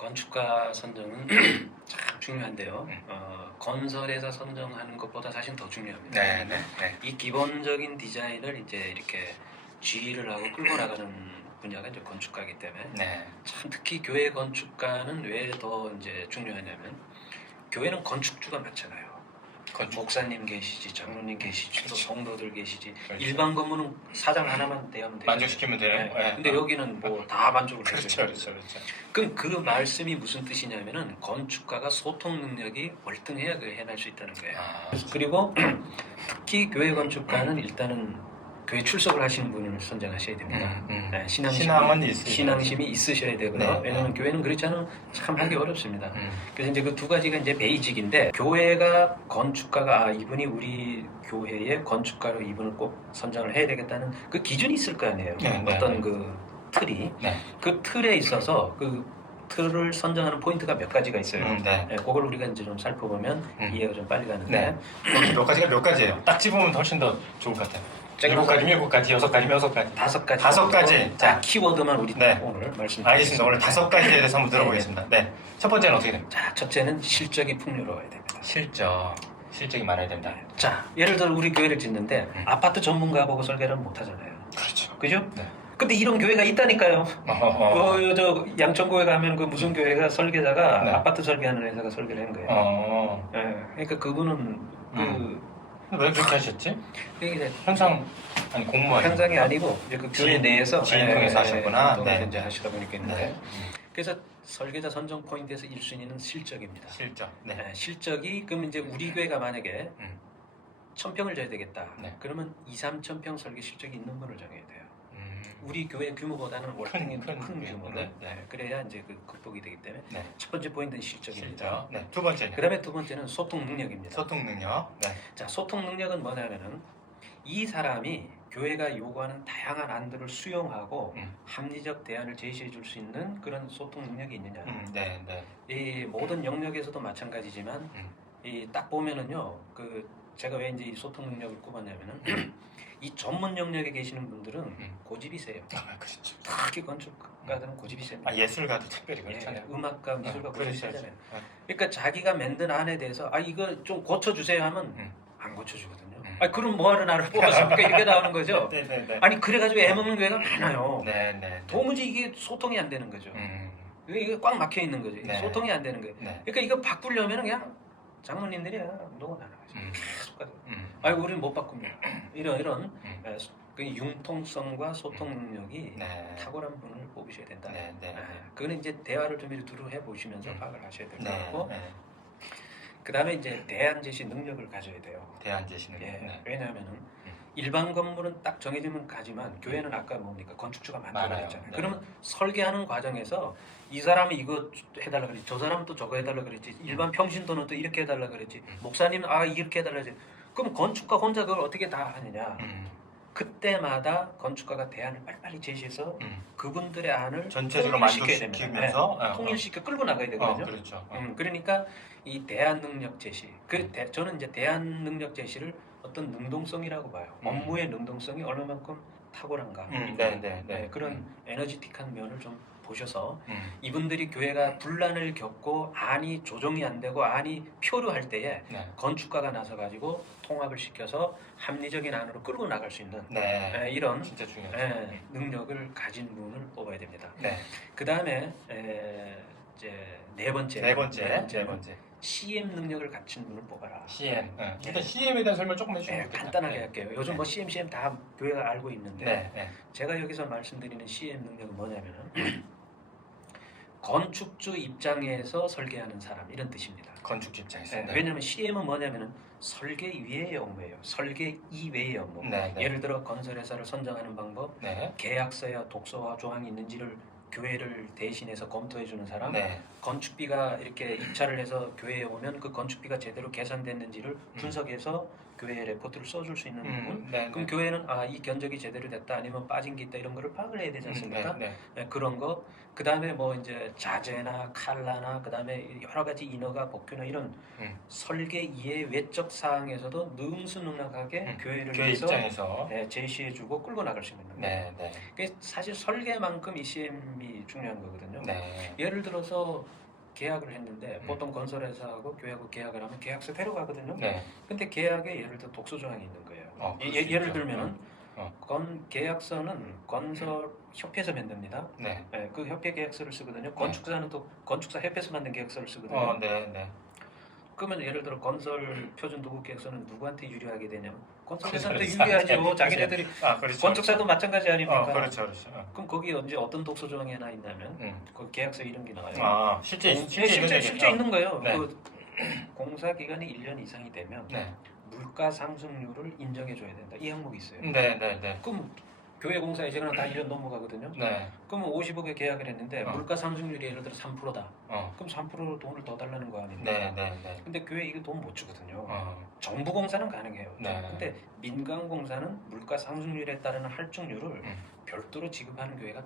건축가 선정은 참 중요한데요. 건설에서 선정하는 것보다 사실 더 중요합니다. 네. 이 기본적인 디자인을 이제 이렇게 지휘를 하고 끌고 나가는 분야가 이제 건축가이기 때문에 네. 참 특히 교회 건축가는 왜 더 이제 중요하냐면 교회는 건축주가 많잖아요. 목사님 계시지, 장로님 계시지, 또 성도들 계시지. 그렇죠. 일반 건물은 사장 하나만 대하면 돼요. 만족시키면 돼요. 네. 네. 근데 여기는 뭐 다 만족을 해줘요. 그렇죠. 그럼 그 말씀이 무슨 뜻이냐면은 건축가가 소통 능력이 월등해야 그 해낼 수 있다는 거예요. 그리고 특히 교회 건축가는 일단은 교회 출석을 하시는 분을 선정하셔야 됩니다. 네, 신앙심이 있으셔야 되고요. 네. 왜냐하면 교회는 그렇지 않으면 참 하기 어렵습니다. 그래서 이제 그 두 가지가 이제 베이직인데 교회가 건축가가 이분이 우리 교회의 건축가로 이분을 꼭 선정을 해야 되겠다는 그 기준이 있을 거 아니에요. 어떤 그 틀이 그 틀에 있어서 그 틀을 선정하는 포인트가 몇 가지가 있어요. 네, 그걸 우리가 이제 좀 살펴보면 이해가 좀 빨리 가는데 몇 가지가 몇 가지예요. 딱 집으면 훨씬 더 좋을 것 같아요. 7가지면 7가지, 6가지면 6가지. 5가지. 5가지. 자, 키워드만 우리 오늘 말씀드리겠습니다. 알겠습니다. 오늘 5가지에 대해서 한번 들어보겠습니다. 네. 첫 번째는 어떻게 됩니까? 자, 첫째는 실적이 풍요로워야 됩니다. 실적이 많아야 된다. 자, 예를 들어 우리 교회를 짓는데 아파트 전문가 보고 설계를 못 하잖아요. 그렇죠. 그죠? 근데 이런 교회가 있다니까요. 저 양천구에 가면 그 무슨 교회가 설계자가 아파트 설계하는 회사가 설계를 한 거예요. 그러니까 그분은 왜 그렇게 하셨지? 이게 현상 아니 공무원 현상이 아니고 이제 그 교회 내에서 지인 통해서 하셨구나. 이제 하시다 보니까 있는데 그래서 설계자 선정 포인트에서 1순위는 실적입니다. 실적이 그럼 이제 우리 교회가 만약에 1000평을 져야 되겠다. 그러면 2-3,000평 설계 실적이 있는 분을 정해야 돼요. 우리 교회 규모보다는 월등히 큰 규모로 그래야 이제 그 극복이 되기 때문에 첫 번째 포인트는 실적입니다. 두 번째는 그다음에 두 번째는 소통 능력입니다. 소통 능력. 자, 소통 능력은 뭐냐면은 이 사람이 교회가 요구하는 다양한 안들을 수용하고 합리적 대안을 제시해 줄 수 있는 그런 소통 능력이 있느냐. 이 모든 영역에서도 마찬가지지만 이 딱 보면은요, 그 제가 왜 이제 이 소통 능력을 꼽았냐면은 이 전문 영역에 계시는 분들은 고집이 세요. 그렇죠. 특히 건축가들은 고집이 셉니다. 예술가도 특별히 그렇잖아요. 음악가, 미술가 고집이 세잖아요. 그러니까 자기가 만든 안에 대해서 이거 좀 고쳐주세요 하면 안 고쳐주거든요. 그럼 뭐하러 나를 뽑았습니까? 이렇게 나오는 거죠. 아니 그래가지고 애먹는 교회가 많아요. 도무지 이게 소통이 안 되는 거죠. 이게 꽉 막혀 있는 거죠. 소통이 안 되는 거예요. 그러니까 이거 바꾸려면 그냥 장로님들이 녹아나는 거죠. 계속 가지고. 우리는 못 바꿉니다. 이런 그 융통성과 소통 능력이 탁월한 분을 뽑으셔야 된다. 그거는 이제 대화를 좀 이렇게 두루 해보시면서 파악을 하셔야 될 것 같고 그 다음에 이제 대안 제시 능력을 가져야 돼요. 대안 제시 능력. 왜냐하면은 일반 건물은 딱 정해지면 가지만 교회는 아까 뭡니까 건축주가 많다고 했잖아요. 그러면 설계하는 과정에서 이 사람이 이거 해달라 그랬지, 저 사람은 또 저거 해달라 그랬지, 일반 평신도는 또 이렇게 해달라 그랬지, 목사님은 이렇게 해달라 그랬지. 그럼 건축가 혼자 그걸 어떻게 다 하느냐? 그때마다 건축가가 대안을 빨리빨리 제시해서 그분들의 안을 전체적으로 만족시키면서 통일시켜 끌고 나가야 되거든요. 그렇죠. 그러니까 이 대안 능력 제시, 저는 이제 대안 능력 제시를 어떤 능동성이라고 봐요. 업무의 능동성이 얼마만큼 탁월한가. 그런 에너지틱한 면을 좀 보셔서 이분들이 교회가 분란을 겪고 안이 조정이 안 되고 안이 표류할 때에 건축가가 나서 가지고 통합을 시켜서 합리적인 안으로 끌고 나갈 수 있는 이런 진짜 중요하죠. 능력을 가진 분을 뽑아야 됩니다. 그 다음에 이제 네 번째 CM 능력을 갖춘 분을 뽑아라. CM. 일단 CM에 대한 설명 조금 해주시면 좋겠다. 간단하게 할게요. 요즘 뭐 CM 다 교회가 알고 있는데 제가 여기서 말씀드리는 CM 능력은 뭐냐면은 건축주 입장에서 설계하는 사람 이런 뜻입니다. 건축주 입장에서. 왜냐하면 CM은 뭐냐면은 설계 위의 업무예요. 설계 이외의 업무. 예를 들어 건설회사를 선정하는 방법, 계약서야 독소와 조항이 있는지를 교회를 대신해서 검토해주는 사람, 건축비가 이렇게 입찰을 해서 교회에 오면 그 건축비가 제대로 계산됐는지를 분석해서 교회에 레포트를 써줄 수 있는 부분. 그럼 교회는 이 견적이 제대로 됐다 아니면 빠진 게 있다 이런 거를 파악을 해야 되지 않습니까? 그런 거. 그 다음에 뭐 이제 자재나 칼라나 그 다음에 여러 가지 인허가 복귀나 이런 설계 이외의 외적 사항에서도 능수능란하게 교회를 교회 위해서 입장에서 제시해주고 끌고 나갈 수 있는 거예요. 사실 설계만큼 이 CM 힘이 중요한 거거든요. 네. 예를 들어서 계약을 했는데 보통 음. 건설회사하고 교회하고 계약을 하면 계약서 데려가거든요. 네. 근데 계약에 예를 들어 독소 조항이 있는 거예요. 그럴 수 예를 있죠. 들면은 어. 계약서는 건설 협회에서 만듭니다. 네. 그 협회 계약서를 쓰거든요. 건축사는 또 건축사 협회에서 만든 계약서를 쓰거든요. 네, 네. 그러면 예를 들어 건설 표준 도급 계약서는 누구한테 유리하게 되냐면 건설회사한테 건설회사한테 유리하죠. 자기네들이 그렇죠. 건축사도 마찬가지 아닙니까? 그렇죠, 그렇죠. 그럼 거기 언제 어떤 독소 조항이 하나 있냐면 그 계약서 이런 게 나와요. 실제 실제 있는 거예요. 네. 그 공사 기간이 1년 이상이 되면 네. 물가 상승률을 인정해 줘야 된다. 이 항목이 있어요. 네, 네, 네. 그럼 교회 공사 예전에는 다 1년 넘어가거든요. 네. 그러면 50억에 계약을 했는데 물가 상승률이 예를 들어 3%다. 어. 그럼 3% 돈을 더 달라는 거 아닙니까? 네, 네, 네. 근데 교회 이거 돈 못 주거든요. 어. 정부 공사는 가능해요. 네. 근데 민간 공사는 물가 상승률에 따르는 할증률을 음. 별도로 지급하는 교회가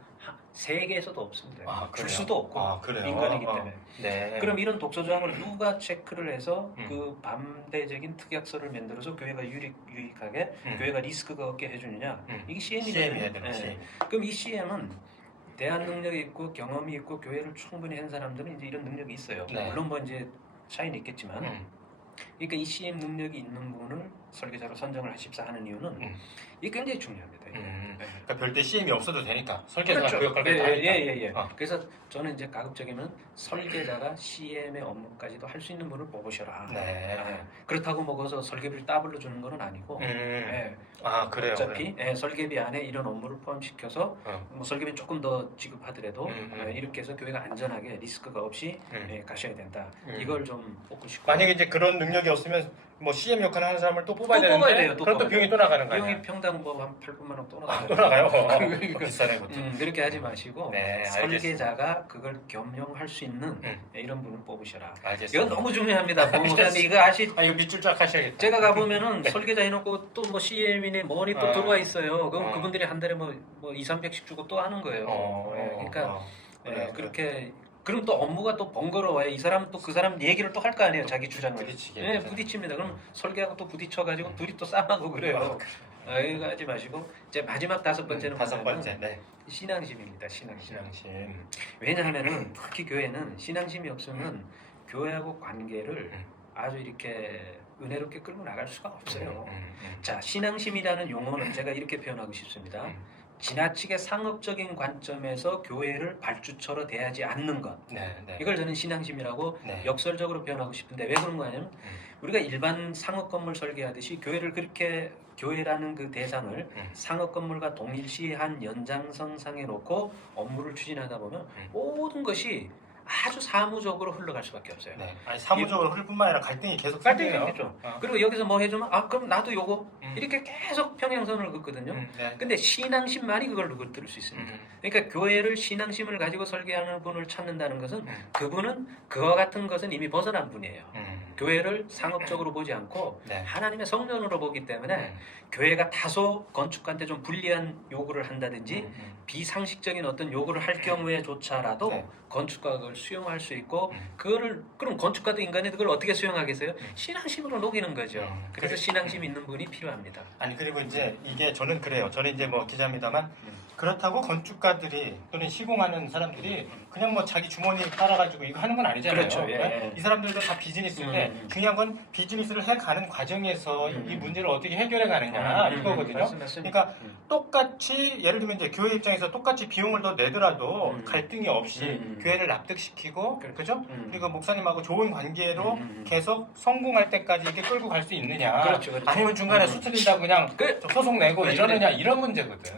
세계에서도 없습니다. 줄 그래요? 수도 없고 그래요? 민간이기 때문에. 네. 그럼 이런 독소 조항을 누가 체크를 해서 음. 그 반대적인 특약서를 만들어서 교회가 유익하게 음. 교회가 리스크가 없게 해주느냐? 이게 CM이 CM이잖아요. 해야 되는 CM. 그럼 이 CM은 대안 능력이 있고 경험이 있고 교회를 충분히 한 사람들은 이제 이런 능력이 있어요. 네. 물론 뭐 이제 차이는 있겠지만, 그러니까 이 CM 능력이 있는 분을 설계자로 선정을 하십사 하는 이유는 이게 굉장히 중요합니다. 이게. 네. 그러니까 별도 CM이 없어도 되니까 설계자가 그렇죠. 그 역할을 다 하니까. 예. 그래서 저는 이제 가급적이면 설계자가 CM의 업무까지도 할 수 있는 분을 뽑으셔라. 네. 그렇다고 먹어서 설계비를 따블로 주는 건 아니고. 그래요. 어차피 설계비 안에 이런 업무를 포함시켜서 뭐 설계비 조금 더 지급하더라도 이렇게 해서 교회가 안전하게 리스크가 없이 가셔야 된다. 이걸 좀 뽑고 싶고. 만약에 이제 그런 능력이 없으면 뭐 CM 역할을 하는 사람을 또 뽑아야 또 되는데 뽑아야 돼요. 그럼 또 비용이 또 나가는 거예요. 비용이 평당 뭐 한 8분만 원 또 나가요. 또 나가요. 비싸네 그것도. 그렇게 하지 마시고 네, 설계자가 그걸 겸용할 수 있는 이런 분을 뽑으셔라. 알겠습니다. 이건 너무 중요합니다. 보호자님 이거 이거 밑줄 쫙 하셔야겠다. 제가 가보면은 설계자 해놓고 또 뭐 CM이네 뭐니 또 들어와 있어요. 그럼 그분들이 한 달에 뭐 200~300씩 주고 또 하는 거예요. 그러니까 그렇게 그럼 또 업무가 또 번거로워요. 이 사람은 또 그 사람 얘기를 또 할 거 아니에요. 자기 주장을. 부딪히게. 부딪힙니다. 그럼 설계하고 또 부딪혀가지고 둘이 또 싸우고 그래요. 이거 하지 마시고 이제 마지막 5번째는 다섯 번째. 네. 신앙심입니다. 신앙심. 신앙심. 특히 교회는 신앙심이 없으면 교회하고 관계를 아주 이렇게 은혜롭게 끌고 나갈 수가 없어요. 자, 신앙심이라는 용어는 제가 이렇게 표현하고 싶습니다. 지나치게 상업적인 관점에서 교회를 발주처로 대하지 않는 것. 이걸 저는 신앙심이라고 역설적으로 표현하고 싶은데 왜 그런 거냐면 우리가 일반 상업 건물 설계하듯이 교회를 그렇게 교회라는 그 대상을 상업 건물과 동일시한 연장선상에 놓고 업무를 추진하다 보면 모든 것이 아주 사무적으로 흘러갈 수밖에 없어요. 아니, 사무적으로 흘 뿐만 아니라 갈등이 계속 생기죠. 그리고 여기서 뭐 해주면 그럼 나도 요거 이렇게 계속 평행선을 긋거든요. 근데 신앙심만이 그걸 누굴 수 있습니다. 그러니까 교회를 신앙심을 가지고 설계하는 분을 찾는다는 것은 그분은 그와 같은 것은 이미 벗어난 분이에요. 교회를 상업적으로 보지 않고 하나님의 성전으로 보기 때문에 교회가 다소 건축가한테 좀 불리한 요구를 한다든지 비상식적인 어떤 요구를 할 경우에조차라도 건축가가 그걸 수용할 수 있고 그럼 건축가도 인간이 그걸 어떻게 수용하겠어요? 신앙심으로 녹이는 거죠. 그래서 신앙심 있는 분이 필요합니다. 아니 그리고 이제 이게 저는 그래요. 저는 이제 뭐 기자입니다만 그렇다고 건축가들이 또는 시공하는 사람들이 그냥 뭐 자기 주머니 따라가지고 이거 하는 건 아니잖아요. 그렇죠. 이 사람들도 다 비즈니스인데 중요한 건 비즈니스를 해가는 과정에서 이 문제를 어떻게 해결해 가느냐 이거거든요. 그러니까 똑같이 예를 들면 이제 교회 입장에서 똑같이 비용을 더 내더라도 갈등이 없이 교회를 납득시키고 그죠? 그리고 목사님하고 좋은 관계로 계속 성공할 때까지 이렇게 끌고 갈 수 있느냐? 그렇죠. 아니면 중간에 수틀린다고 그냥 소송 내고 이러느냐 이런 문제거든.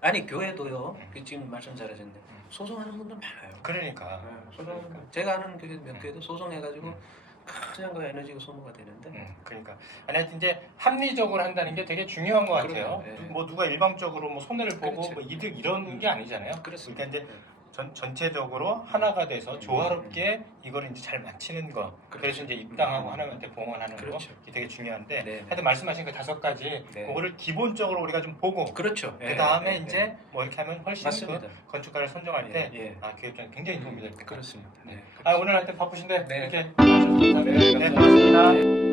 아니 교회도요. 지금 말씀 잘하셨는데 소송하는 분들 많아요. 그러니까. 제가 아는 교회 몇 교회도 소송해가지고 그냥 그 에너지가 소모가 되는데. 그러니까 아니 하여튼 이제 합리적으로 한다는 게 되게 중요한 것 같아요. 그럼요. 뭐 누가 일방적으로 뭐 손해를 보고 뭐 이득 이런 게 아니잖아요. 그렇습니다. 그러니까 이제 전체적으로 하나가 돼서 조화롭게 이거를 이제 잘 맞추는 거. 그래서 이제 입당하고 하나님한테 봉헌하는 거 이게 되게 중요한데 하여튼 말씀하신 그 5가지 그거를 기본적으로 우리가 좀 보고 그렇죠. 그 다음에 이제 뭐 이렇게 하면 훨씬 그 건축가를 선정할 때 교회 입장에 굉장히 도움이 될 것 같아요. 그렇습니다. 오늘 하여튼 바쁘신데 이렇게 감사합니다. 고맙습니다.